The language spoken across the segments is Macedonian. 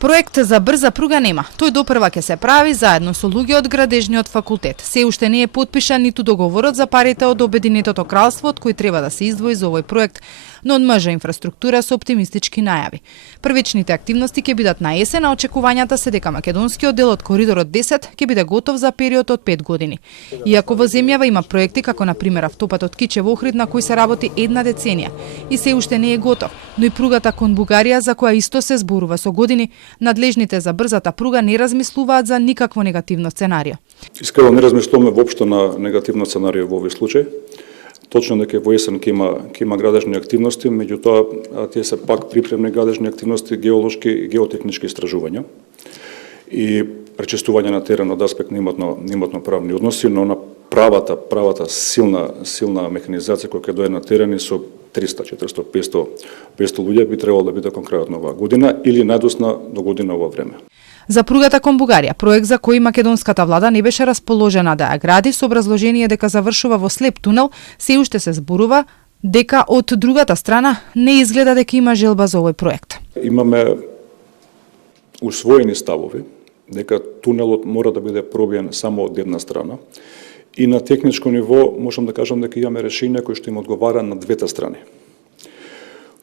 Проект за брза пруга нема. Тој допрва ќе се прави заедно со луѓе од градежниот факултет. Се уште не е потпишан ниту договорот за парите од Обединетото кралство од кој треба да се издвои за овој проект, но од МЖ инфраструктура со оптимистички најави. Првичните активности ќе бидат на есен, а очекувањата се дека македонскиот дел од коридорот 10 ќе биде готов за период од 5 години. Иако во земјава има проекти како на пример автопатот Кичево-Охрид на кој се работи една деценија и се уште не е готов, но и пругата кон Бугарија за која исто се зборува со години, надлежните за брзата пруга не размислуваат за никакво негативно сценарио. Искрено не размислуваме воопшто на негативно сценарио во овој случај. Точно дека во есен ќе има градежни активности, меѓутоа тие се пак припремни градежни активности, геолошки и геотехнички истражувања и пречистување на терен од аспект на имотно-правни односи, но на правата силна механизација која ќе дое на терени со 300, 400, 500 луѓе би требало да биде кон крајот на оваа година или најдосна до година ова време. За пругата кон Бугарија, проект за кој македонската влада не беше расположена да ја гради со образложение дека завршува во слеп тунел, се уште се зборува дека од другата страна не изгледа дека има желба за овој проект. Имаме усвоени ставови дека тунелот мора да биде пробиен само од една страна и на техничко ниво можам да кажам дека имаме решение кои што им одговара на двете страни.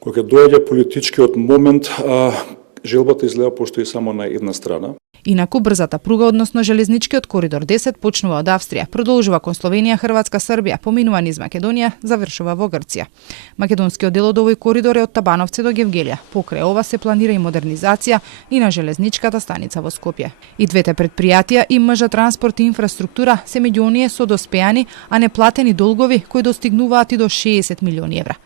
Кога доаѓа политичкиот момент, желбата изгледа постои само на една страна. Инаку брзата пруга, односно железничкиот коридор 10, почнува од Австрија, продолжува кон Словенија, Хрватска, Србија, поминува низ Македонија, завршува во Грција. Македонскиот дел од овој коридор е од Табановци до Гевгелија. Покрај ова се планира и модернизација и на железничката станица во Скопје. И двете претпријатија и МЖ Транспорт и инфраструктура се меѓу оние со доспеани, а неплатени долгови кои достигнуваат и до 60 милиони евра.